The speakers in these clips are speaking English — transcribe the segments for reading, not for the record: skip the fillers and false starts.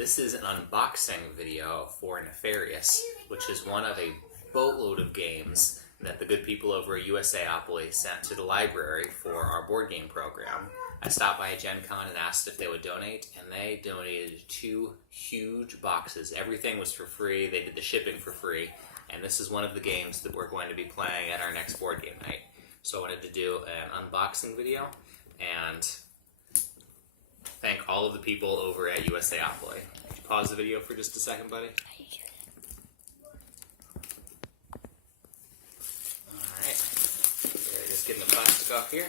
This is an unboxing video for Nefarious, which is one of a boatload of games that the good people over at USAopoly sent to the library for our board game program. I stopped by Gen Con and asked if they would donate, and they donated 2 huge boxes. Everything was for free, they did the shipping for free, and this is one of the games that we're going to be playing at our next board game night. So I wanted to do an unboxing video and thank all of the people over at USAopoly. Could you pause the video for just a second, buddy? Alright, just getting the plastic off here.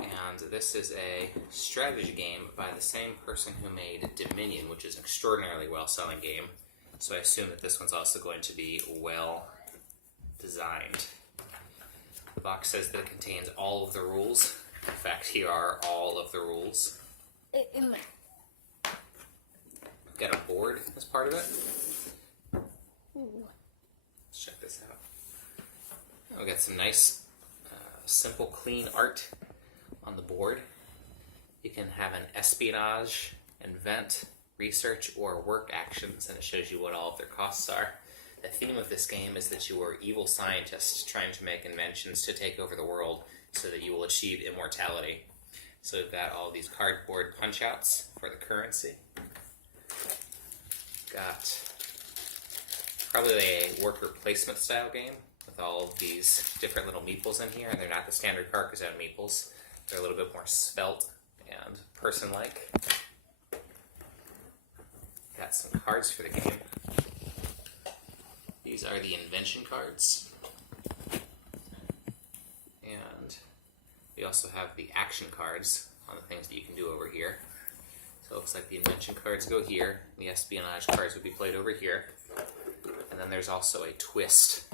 And this is a strategy game by the same person who made Dominion, which is an extraordinarily well-selling game. So I assume that this one's also going to be well designed. The box says that it contains all of the rules. In fact, here are all of the rules. We've got a board as part of it. Let's check this out. We've got some nice, simple, clean art on the board. You can have an espionage, invent, research, or work actions, and it shows you what all of their costs are. The theme of this game is that you are evil scientists trying to make inventions to take over the world so that you will achieve immortality. So we've got all these cardboard punch-outs for the currency. Got probably a worker placement style game with all of these different little meeples in here. They're not the standard Carcassonne meeples. They're a little bit more svelte and person-like. Got some cards for the game. These are the invention cards. And we also have the action cards on the things that you can do over here. So it looks like the invention cards go here, the espionage cards would be played over here. And then there's also a twist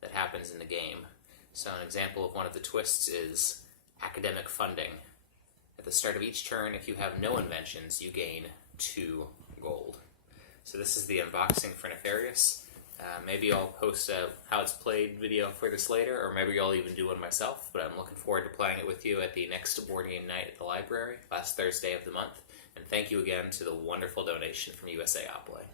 that happens in the game. So an example of one of the twists is academic funding. At the start of each turn, if you have no inventions, you gain 2 gold. So this is the unboxing for Nefarious. Maybe I'll post a how it's played video for this later, or maybe I'll even do one myself, but I'm looking forward to playing it with you at the next board game night at the library, last Thursday of the month. And thank you again to the wonderful donation from USAopoly.